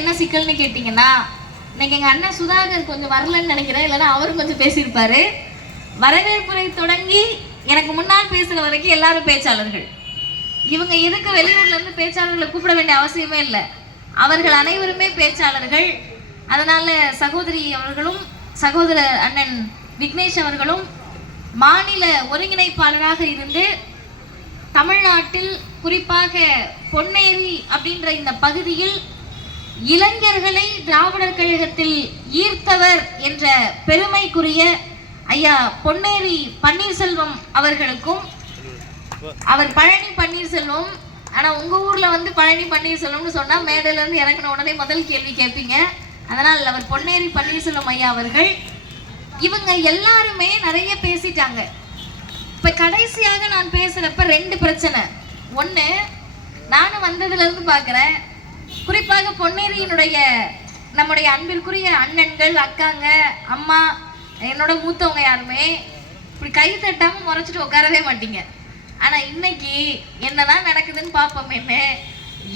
என்ன சிக்கல்னு கேட்டிங்கன்னா இன்னைக்கு எங்க அண்ணன் சுதாகர் கொஞ்சம் வரலன்னு நினைக்கிறேன் இல்லைன்னா அவரும் கொஞ்சம் பேசியிருப்பாரு. வரவேற்புரை தொடங்கி எனக்கு முன்னால் பேசுகிற வரைக்கும் எல்லாரும் பேச்சாளர்கள். இவங்க எதுக்கு வெளியூர்லேருந்து பேச்சாளர்களை கூப்பிட வேண்டிய அவசியமே இல்லை. அவர்கள் அனைவருமே பேச்சாளர்கள். அதனால் சகோதரி அவர்களும் சகோதரர் அண்ணன் விக்னேஷ் அவர்களும் மாநில ஒருங்கிணைப்பாளராக இருந்து தமிழ்நாட்டில் குறிப்பாக பொன்னேரி அப்படின்ற இந்த பகுதியில் இளைஞர்களை திராவிடர் கழகத்தில் ஈர்த்தவர் என்ற பெருமைக்குரிய ஐயா பொன்னேரி பன்னீர்செல்வம் அவர்களுக்கும் அவர் பழனி பன்னீர்செல்வம் ஆனா உங்க ஊர்ல வந்து பழனி பன்னீர்செல்வம்னு சொன்னா மேடையில இருந்து இறங்கின உடனே முதல் கேள்வி கேட்பீங்க அதனால் அவர் பொன்னேரி பன்னீர்செல்வம் ஐயா அவர்கள் இவங்க எல்லாருமே நிறைய பேசிட்டாங்க. இப்ப கடைசியாக நான் பேசுறப்ப ரெண்டு பிரச்சனை. ஒண்ணு நானும் வந்ததுல இருந்து பாக்குறேன் குறிப்பாக பொன்னேரியினுடைய நம்முடைய அன்பிற்குரிய அண்ணன்கள் அக்காங்க அம்மா என்னோட மூத்தவங்க யாருமே இப்படி கை தட்டாம முறைச்சிட்டு உட்காரவே மாட்டீங்க. ஆனா இன்னைக்கு என்னதான் நடக்குதுன்னு பார்ப்போம் என்ன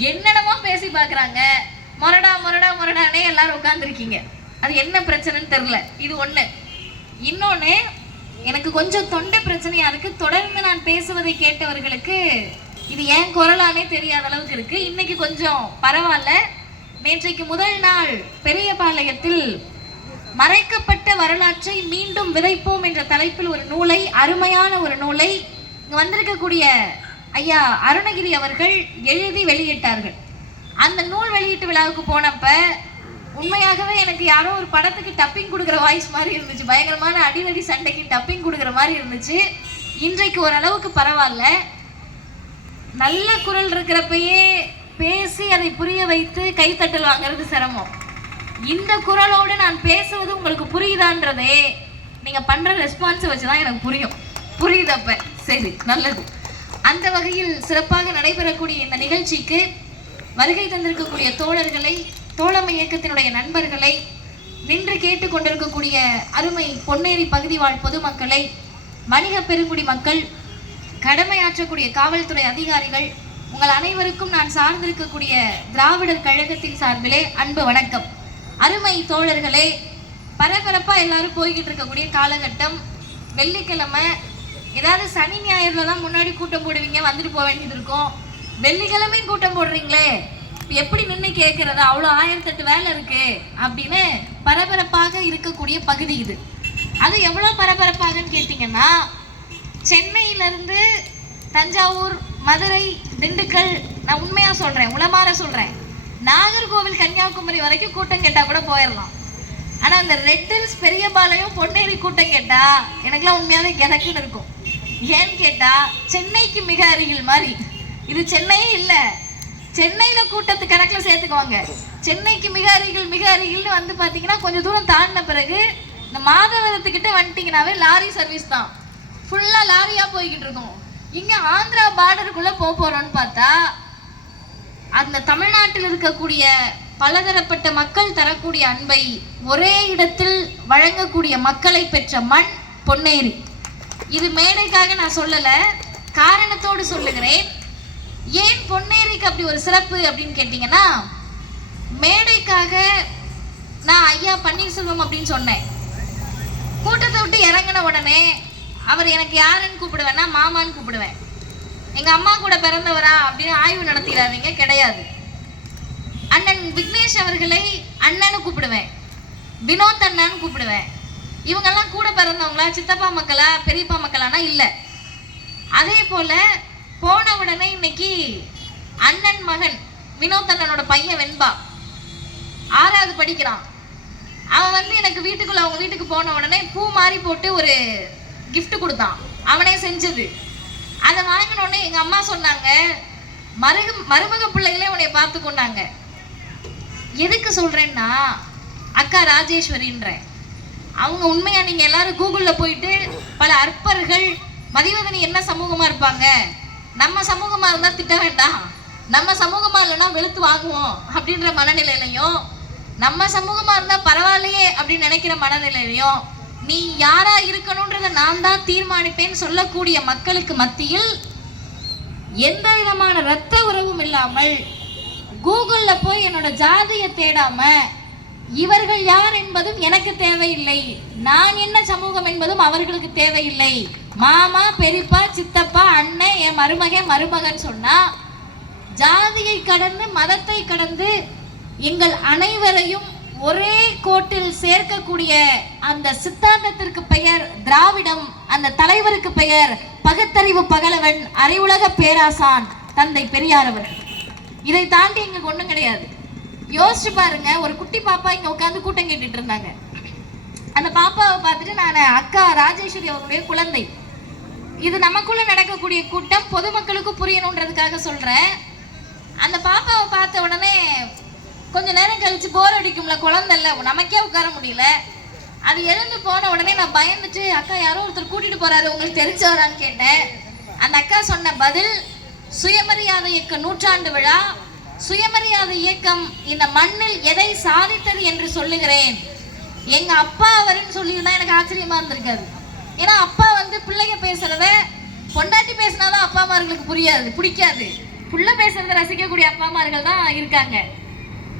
என்னென்னமோ பேசி பார்க்குறாங்க. மொரடா மொரடா மொரடானே எல்லாரும் உட்காந்துருக்கீங்க அது என்ன பிரச்சனைன்னு தெரியல. இது ஒண்ணு. இன்னொன்னு எனக்கு கொஞ்சம் தொண்டை பிரச்சனையா இருக்கு. தொடர்ந்து நான் பேசுவதை கேட்டவர்களுக்கு இது ஏன் குரலானே தெரியாத அளவுக்கு இருக்கு. இன்னைக்கு கொஞ்சம் பரவாயில்ல. நேற்றைக்கு முதல் நாள் பெரியபாளையத்தில் மறைக்கப்பட்ட வரலாற்றை மீண்டும் விதைப்போம் என்ற தலைப்பில் ஒரு நூலை அருமையான ஒரு நூலை இங்க வந்திருக்கக்கூடிய ஐயா அருணகிரி அவர்கள் எழுதி வெளியிட்டார்கள். அந்த நூல் வெளியீட்டு விழாவுக்கு போனப்ப உண்மையாகவே எனக்கு யாரோ ஒரு படத்துக்கு டப்பிங் கொடுக்குற வாய்ஸ் மாதிரி இருந்துச்சு. பயங்கரமான அடிநடி சண்டைக்கு டப்பிங் கொடுக்குற மாதிரி இருந்துச்சு. இன்றைக்கு ஓரளவுக்கு பரவாயில்ல. நல்ல குரல் இருக்கிறப்பயே பேசி அதை புரிய வைத்து கைத்தட்டல் வாங்குறது சிரமம். இந்த குரலோடு நான் பேசுவது உங்களுக்கு புரியுதான்றதே நீங்கள் பண்ணுற ரெஸ்பான்ஸை வச்சு தான் எனக்கு புரியும். புரியுது அப்ப? சரி நல்லது. அந்த வகையில் சிறப்பாக நடைபெறக்கூடிய இந்த நிகழ்ச்சிக்கு வருகை தந்திருக்கக்கூடிய தோழர்களை தோழமை இயக்கத்தினுடைய நண்பர்களை நின்று கேட்டுக்கொண்டிருக்கக்கூடிய அருமை பொன்னேரி பகுதி வாழ் பொதுமக்களை வணிக பெருங்குடி மக்கள் கடமையாற்றக்கூடிய காவல்துறை அதிகாரிகள் உங்கள் அனைவருக்கும் நான் சார்ந்திருக்கக்கூடிய திராவிடர் கழகத்தின் சார்பிலே அன்பு வணக்கம். அருமை தோழர்களே பரபரப்பா எல்லாரும் போய்கிட்டு இருக்கக்கூடிய காலகட்டம். வெள்ளிக்கிழமை ஏதாவது சனி ஞாயிறுல தான் முன்னாடி கூட்டம் போடுவீங்க வந்துட்டு போக வேண்டியது இருக்கும். வெள்ளிக்கிழமையும் கூட்டம் போடுறீங்களே எப்படி நின்று கேட்கறது அவ்வளோ ஆயிரத்தெட்டு வேலை இருக்கு அப்படின்னு பரபரப்பாக இருக்கக்கூடிய பகுதி இது. அது எவ்வளோ பரபரப்பாகன்னு கேட்டிங்கன்னா சென்னையிலேருந்து தஞ்சாவூர் மதுரை திண்டுக்கல் நான் உண்மையா சொல்றேன் உளமாற சொல்றேன். நாகர்கோவில் கன்னியாகுமரி வரைக்கும் கூட்டம் கேட்டா கூட போயிடலாம் ஆனா அந்த ரெட் ஹில்ஸ் பெரியபாளையம் பொன்னேரி கூட்டம் கேட்டா எனக்குலாம் உண்மையாவே கிணக்குன்னு இருக்கும். ஏன்னு கேட்டா சென்னைக்கு மிக அருகில் மாதிரி. இது சென்னையே இல்ல. சென்னையில கூட்டத்து கணக்குல சேர்த்துக்குவாங்க. சென்னைக்கு மிக அருகில் மிக அருகில்னு வந்து பாத்தீங்கன்னா கொஞ்சம் தூரம் தாண்டின பிறகு இந்த மாதவரத்துக்கிட்ட வந்துட்டீங்கன்னாவே லாரி சர்வீஸ் தான். ஃபுல்லா லாரியா போய்கிட்டு இருக்கோம். இங்க ஆந்திரா பார்டருக்குள்ள போக போறோம்னு பார்த்தா அந்த தமிழ்நாட்டில் இருக்கக்கூடிய பலதரப்பட்ட மக்கள் தரக்கூடிய அன்பை ஒரே இடத்தில் வழங்கக்கூடிய மக்களை பெற்ற மண் பொன்னேரி. இது மேடைக்காக நான் சொல்லல காரணத்தோடு சொல்லுகிறேன். ஏன் பொன்னேரிக்கு அப்படி ஒரு சிறப்பு அப்படின்னு கேட்டிங்கன்னா மேடைக்காக நான் ஐயா பன்னீர்செல்வம் அப்படின்னு சொன்னேன். கூட்டத்தை விட்டு இறங்கின உடனே அவர் எனக்கு யாருன்னு கூப்பிடுவேன்னா மாமான்னு கூப்பிடுவேன். எங்கள் அம்மா கூட பிறந்தவரா அப்படின்னு ஆய்வு நடத்திடாதீங்க கிடையாது. அண்ணன் விக்னேஷ் அவர்களை அண்ணன்னு கூப்பிடுவேன். வினோத் அண்ணான்னு கூப்பிடுவேன். இவங்கெல்லாம் கூட பிறந்தவங்களா சித்தப்பா மக்களா பெரியப்பா மக்களானா இல்லை. அதே போல் போன உடனே இன்னைக்கு அண்ணன் மகன் வினோத் அண்ணனோட பையன் வெண்பா. ஆறாவது படிக்கிறான். அவன் வந்து எனக்கு வீட்டுக்குள்ள அவங்க வீட்டுக்கு போன உடனே பூ மாறி போட்டு ஒரு கிஃப்ட் கொடுத்தான். அவனே செஞ்சது. அதை வாங்கினோடனே எங்கள் எங்க அம்மா சொன்னாங்க மருக மருமக பிள்ளைகளே உன்னை பார்த்து கொண்டாங்க. எதுக்கு சொல்றேன்னா அக்கா ராஜேஸ்வரின்ற அவங்க உண்மையா நீங்க எல்லாரும் கூகுளில் போயிட்டு பல அற்பர்கள் மதிவதனி என்ன சமூகமா இருப்பாங்க? நம்ம சமூகமா இருந்தா திட்ட வேண்டாம். நம்ம சமூகமா இல்லைன்னா வெளுத்து வாங்குவோம் அப்படின்ற மனநிலையிலையும் நம்ம சமூகமா இருந்தா பரவாயில்லையே அப்படின்னு நினைக்கிற மனநிலையிலையும் நீ யாரா இருக்கணும்ன்றத நான் தான் தீர்மானிப்பேன்னு சொல்லக்கூடிய மக்களுக்கு மத்தியில் எந்த விதமான இரத்த உறவும் இல்லாமல் கூகுளில் போய் என்னோட ஜாதியை தேடாம இவர்கள் யார் என்பதும் எனக்கு தேவையில்லை. நான் என்ன சமூகம் என்பதும் அவர்களுக்கு தேவையில்லை. மாமா பெரியப்பா சித்தப்பா அண்ணன் என் மருமகன் மருமகன் சொன்னா ஜாதியை கடந்து மதத்தை கடந்து எங்கள் அனைவரையும் ஒரே கோட்டில் சேர்க்கக்கூடிய அந்த சித்தாந்தத்திற்கு பெயர் திராவிடம் அந்த தலைவருக்கு பெயர் பகுத்தறிவு பகலவன் அறிவுலக பேராசான் தந்தை பெரியார் அவர்கள். இதை தாண்டி இங்க ஒண்ணும் கிடையாது. யோசிச்சு பாருங்க ஒரு குட்டி பாப்பா இங்க உட்கார்ந்து கூட்டம் கேட்டுட்டு இருந்தாங்க. அந்த பாப்பாவை பார்த்துட்டு நான் அக்கா ராஜேஸ்வரி அவர்களுடைய குழந்தை. இது நமக்குள்ள நடக்கக்கூடிய கூட்டம் பொதுமக்களுக்கு புரியணுன்றதுக்காக சொல்றேன். அந்த பாப்பாவை பார்த்த வச்சு போர் அடிக்கும்ல குழந்தை இல்லை நமக்கே உட்கார முடியல. அது எழுந்து போன உடனே நான் பயந்துட்டு அக்கா யாரோ ஒருத்தர் கூட்டிட்டு போறாரு உங்களுக்கு தெரிஞ்சவரான்னு கேட்டேன். அந்த அக்கா சொன்ன பதில் சுயமரியாதை இயக்க நூற்றாண்டு விழா. சுயமரியாதை இயக்கம் இந்த மண்ணில் எதை சாதித்தது என்று சொல்லுகிறேன். எங்க அப்பா அவருன்னு சொல்லியிருந்தா எனக்கு ஆச்சரியமா இருந்திருக்காது. ஏன்னா அப்பா வந்து பிள்ளைங்க பேசுறத பொண்டாட்டி பேசினாதான் அப்பா அம்மார்களுக்கு புரியாது பிடிக்காது. புள்ள பேசுறத ரசிக்கக்கூடிய அப்பா அம்மார்கள் தான் இருக்காங்க.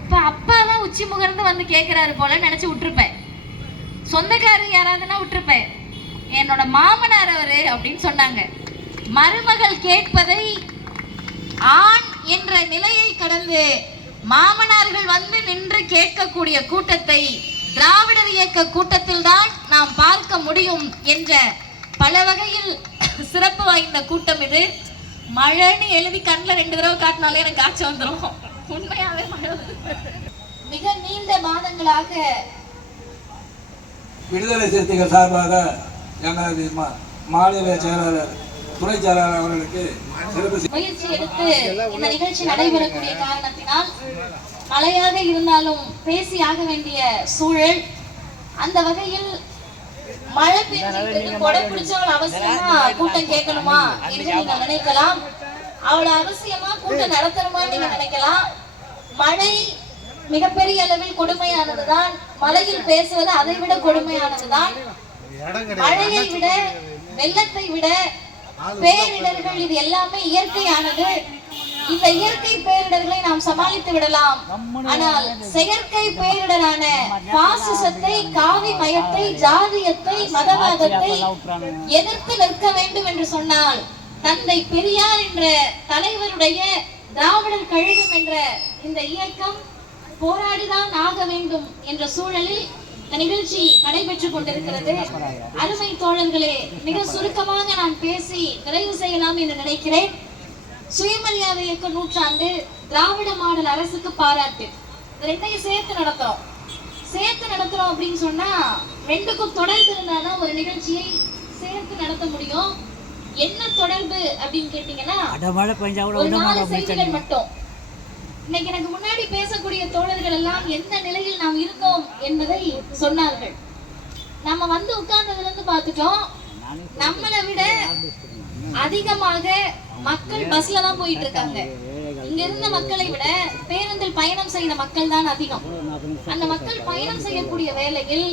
அப்போ அப்பா தான் உச்சி முகர்ந்து வந்து கேட்குறாரு போல நினச்சி விட்டுருப்பேன் சொந்தக்காரர் யாராவதுன்னா விட்டுருப்பேன் என்னோட மாமனார் அவரு அப்படின்னு சொன்னாங்க. மருமகள் கேட்பதை ஆண் என்ற நிலையை கடந்து மாமனார்கள் வந்து நின்று கேட்கக்கூடிய கூட்டத்தை திராவிடர் இயக்க கூட்டத்தில் தான் நாம் பார்க்க முடியும் என்ற பல வகையில் சிறப்பு வாய்ந்த கூட்டம் இது. மழைன்னு எழுதி கண்ணில் ரெண்டு தடவை காட்டினாலே எனக்கு காய்ச்சல் வந்துடும் உண்மையாவே. மிக நீண்ட மாதங்களாக விடுதலை சிறுத்தைகள் சார்பாக எங்களது மாநில செயலாளர் துணை செயலாளர் அவர்களுக்கு முயற்சி எடுத்து இந்த நிகழ்ச்சி நடைபெறக்கூடிய காரணத்தினால் மழையாக இருந்தாலும் பேசி ஆக வேண்டிய சூழல் அந்த வகையில் மழை பெஞ்சிட்டு கொடை பிடிச்சவள் அவசியமா கூட்டம் கேட்கணுமா என்று நீங்க நினைக்கலாம் அவளை அவசியமா கூட்டம் நடத்தணுமா நீங்க நினைக்கலாம் மழை மிகப்பெரிய அளவில் கொடுமையானதுதான். மழையில் பேசுவது அதை விட கொடுமையானதுதான். மழையை விட வெள்ளத்தை விட பேரிடர்கள் இது எல்லாமே இயற்கையானது. இந்த இயற்கை பேரிடர்களை நாம் சமாளித்து விடலாம். ஆனால் செயற்கை பேரிடரான பாசிசத்தை காவி மயத்தை ஜாதியத்தை மதவாதத்தை எதிர்த்து நிற்க வேண்டும் என்று சொன்னால் தந்தை பெரியார் என்ற தலைவருடைய திராவிடர் கழகம் என்ற இந்த இயக்கம் போராடிதான் ஆக வேண்டும் என்ற சூழலில் இந்த நிகழ்ச்சி நடைபெற்றுக் கொண்டிருக்கிறது. அருமை தோழர்களே மிக சுருக்கமாக நான் பேசி நிறைவு செய்யலாம் என்று நினைக்கிறேன். சுயமரியாதை இயக்க நூற்றாண்டு திராவிட மாடல் அரசுக்கு பாராட்டு. ரெண்டையும் சேர்த்து நடத்துறோம். சேர்த்து நடத்துறோம் அப்படின்னு சொன்னா ரெண்டுக்கும் தொடர்பு இருந்தாதான் ஒரு நிகழ்ச்சியை சேர்த்து நடத்த முடியும். என்ன தொடர்பு அப்படின்னு கேட்டீங்கன்னா அடமழை பெஞ்சா கூட மாட்டோம் செய்திகள் மட்டும். இன்னைக்கு எனக்கு முன்னாடி பேசக்கூடிய தோழர்கள் எல்லாம் எந்த நிலையில் நாம் இருந்தோம் என்பதை சொன்னார்கள். நம்ம வந்து உட்கார்ந்ததுல இருந்து பார்த்துட்டோம் நம்மளை விட அதிகமாக மக்கள் பஸ்ல தான் போயிட்டு இருக்காங்க. இங்க இருந்த மக்களை விட பேருந்தில் பயணம் செய்த மக்கள் தான் அதிகம். அந்த மக்கள் பயணம் செய்யக்கூடிய வேளையில்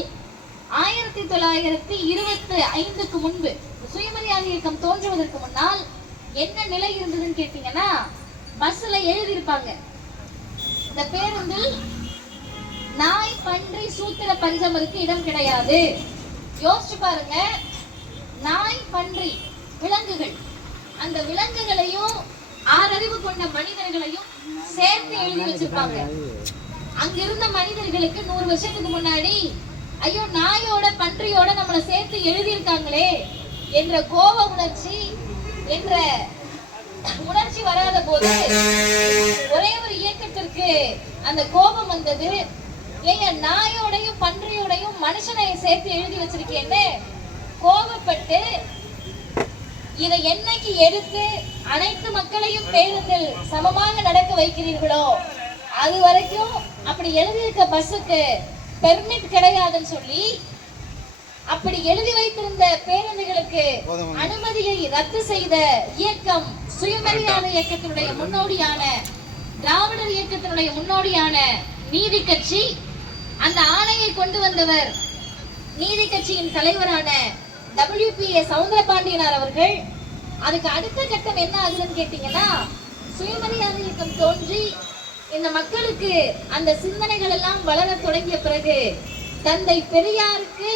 ஆயிரத்தி தொள்ளாயிரத்தி இருபத்தி ஐந்துக்கு முன்பு சுயமரியாதை இயக்கம் தோன்றுவதற்கு முன்னால் என்ன நிலை இருந்ததுன்னு கேட்டீங்கன்னா பஸ்ல எழுதியிருப்பாங்க. இந்த பேருந்தில் நாய் பன்றி சூத்திர பஞ்சமருக்கு இடம் கிடையாது. யோசிச்சு பாருங்க. நாய் பன்றி விலங்குகள். அந்த விலங்குகளையும் ஆறறிவு கொண்ட மனிதர்களையும் சேர்த்து எழுதி வச்சிருப்பாங்க. அங்க இருந்த மனிதர்களுக்கு நூறு வருஷத்துக்கு முன்னாடி ஐயோ நாயோட பன்றியோட நம்மளை சேர்த்து எழுதியிருக்காங்களே என்ற கோப உணர்ச்சி என்ற உணர்ச்சி வராத போது ஒரே ஒரு இயக்கத்திற்கு அந்த கோபம் வந்தது. ஏங்க நாயோடையும் பன்றியோடையும் மனுஷனை சேர்த்து எழுதி வச்சிருக்கேன்னு கோபப்பட்டு இதை என்னைக்கு எடுத்து அனைத்து மக்களையும் பேருந்தில் சமமாக நடக்க வைக்கிறீர்களோ அது வரைக்கும் அப்படி எழுதியிருக்க பஸ்ஸுக்கு பெர்மிட் கிடையாதுன்னு சொல்லி அப்படி எழுதி வைத்திருந்த பேருந்துகளுக்கு அனுமதியை ரத்து செய்த இயக்கம் சுயமரியாதை இயக்கத்தினுடைய முன்னோடியான திராவிடர் இயக்கத்தினுடைய முன்னோடியான நீதி கட்சி அந்த ஆணையை கொண்டு வந்தவர் நீதி கட்சியின் தலைவரான டபிள்யூபிஏ சவுந்தரபாண்டியனார் அவர்கள். அதுக்கு அடுத்த கட்டம் என்ன ஆகுதுன்னு கேட்டீங்கன்னா சுயமரியாதை இயக்கம் தோன்றி இந்த மக்களுக்கு அந்த சிந்தனைகள் எல்லாம் வளர தொடங்கிய பிறகு தந்தை பெரியாருக்கு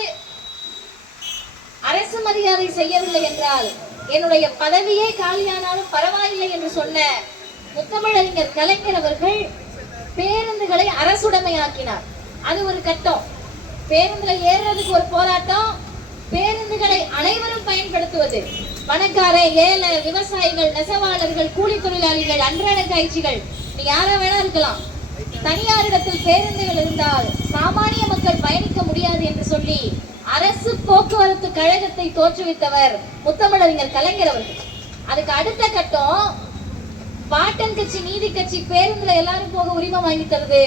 அரசு மரியாதை செய்யவில்லை என்றால் என்னுடைய பதவியே காலியானாலும் பரவாயில்லை என்று சொன்ன முத்தமிழறிஞர் கலைஞர் அவர்கள் பேருந்துகளை அரசுடைமையாக்கினார். அது ஒரு கட்டம். பேருந்துல ஏறுறதுக்கு ஒரு போராட்டம். பேருந்துகளை அனைவரும் பயன்படுத்துவது. பணக்கார ஏழை விவசாயிகள் நெசவாளர்கள் கூலி தொழிலாளிகள் அன்றாட காய்ச்சிகள் யாரா வேணா இருக்கலாம். தனியாரிடத்தில் பேருந்துகள் இருந்தால் சாமானிய மக்கள் பயணிக்க முடியாது என்று சொல்லி அரசு போக்குவரத்து கழகத்தை தோற்றுவித்தவர் முத்தமிழறிஞர் கலைஞர் அவர்கள். அதுக்கு அடுத்த கட்டம் பாட்டன் கட்சி நீதி கட்சி பேருந்துல எல்லாரும் போக உரிமை வாங்கி தருது.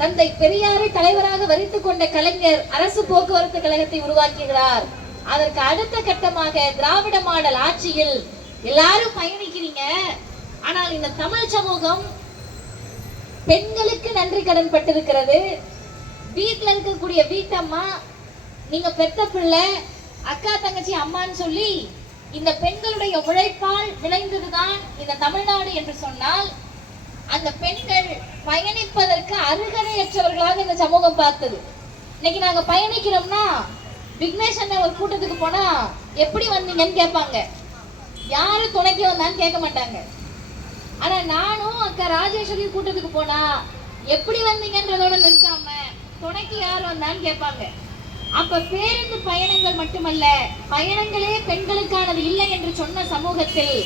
தந்தை பெரியாரை தலைவராக வரித்துக் கொண்ட கலைஞர் அரசு போக்குவரத்து கழகத்தை உருவாக்குகிறார். அதற்கு அடுத்த கட்டமாக திராவிட மாடல் ஆட்சியில் எல்லாரும் பயணிக்கிறீங்க. ஆனால் இந்த தமிழ் சமூகம் பெண்களுக்கு நன்றி கடன் பட்டிருக்கிறது. வீட்டில் இருக்கக்கூடிய வீட்டம்மா நீங்க பெத்த பிள்ளை அக்கா தங்கச்சி அம்மான்னு சொல்லி இந்த பெண்களுடைய உழைப்பால் விளைந்ததுதான் இந்த தமிழ்நாடு என்று சொன்னால் அந்த பெண்கள் பயணிப்பதற்கு அருகதையற்றவர்களாக இந்த சமூகம் பார்த்தது. இன்னைக்கு நாங்க பயணிக்கிறோம்னா விக்னேஷ் அண்ணன் ஒரு கூட்டத்துக்கு போனா எப்படி வந்தீங்கன்னு கேட்பாங்க. யாரு துணைக்கு வந்தான்னு கேட்க மாட்டாங்க. ஆனா நானும் அக்கா ராஜேஸ்வரி கூட்டத்துக்கு போனா எப்படி வந்தீங்கன்றதோட நிறுத்தாம துணைக்கு யார் வந்தான்னு கேட்பாங்க. அப்ப பேருந்து பயணங்கள் மட்டுமல்ல பயணங்களே பெண்களுக்கானது இல்லை என்று சொன்ன சமூகத்தில்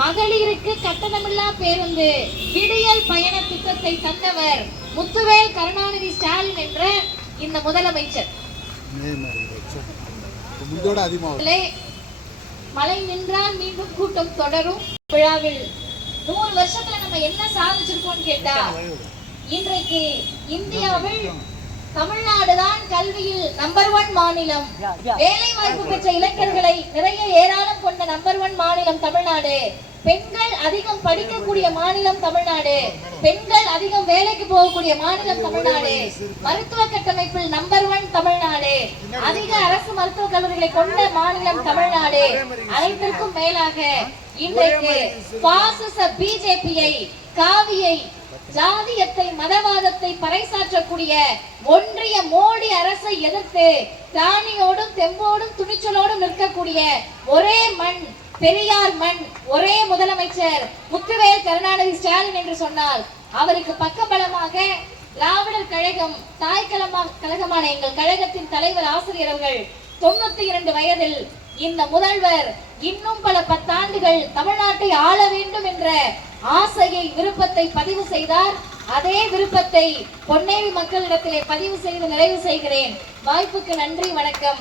மகளிருக்கு கட்டணமில்லா பேருந்து விடியல் பயண திட்டத்தை தந்தவர் முத்துவேல் கருணாநிதி ஸ்டாலின் என்ற இந்த முதலமைச்சர். மழை நின்றால் மீண்டும் கூட்டம் தொடரும். விழாவில் நூறு வருஷத்துல நம்ம என்ன சாதிச்சிருக்கோம்னு கேட்டா இன்றைக்கு இந்தியாவில் தமிழ்நாடுதான் கல்வியில் நம்பர் ஒன் மாநிலம். வேலை வாய்ப்பு பெற்ற இளைஞர்களை நிறைய ஏராளம் கொண்ட நம்பர் ஒன் மாநிலம் தமிழ்நாடு. பெண்கள் அதிகம் படிக்கக்கூடிய மாநிலம் தமிழ்நாடு. பெண்கள் அதிகம் வேலைக்கு போகக்கூடிய மாநிலம் தமிழ்நாடு. மருத்துவ கட்டமைப்பில் நம்பர் ஒன் தமிழ்நாடு. அதிக அரசு மருத்துவக் கல்லூரிகளை கொண்ட மாநிலம் தமிழ்நாடு. அனைத்திற்கும் மேலாக இன்றைக்கு பாசிச பிஜேபியை காவியை ஜாதியத்தை மதவாதத்தை பறைசாற்றக்கூடிய ஒன்றிய மோடி அரசை எதிர்த்து தானியோடும் தெம்போடும் துணிச்சலோடும் நிற்கக்கூடிய ஒரே மண் பெரியார் மண் ஒரே முதலமைச்சர் முத்துவேல் கருணாநிதி ஸ்டாலின் என்று சொன்னால் அவருக்கு பக்கபலமாக திராவிடர் கழகம் தாய்க்கலமாக கழகமான எங்கள் கழகத்தின் தலைவர் ஆசிரியர் அவர்கள் தொண்ணூத்தி இரண்டு வயதில் இந்த முதல்வர் இன்னும் பல பத்தாண்டுகள் தமிழ்நாட்டை ஆள வேண்டும் என்ற ஆசையை விருப்பத்தை பதிவு செய்தார். அதே விருப்பத்தை பொன்னேரி மக்களிடத்திலே பதிவு செய்து நிறைவு செய்கிறேன். வாய்ப்புக்கு நன்றி வணக்கம்.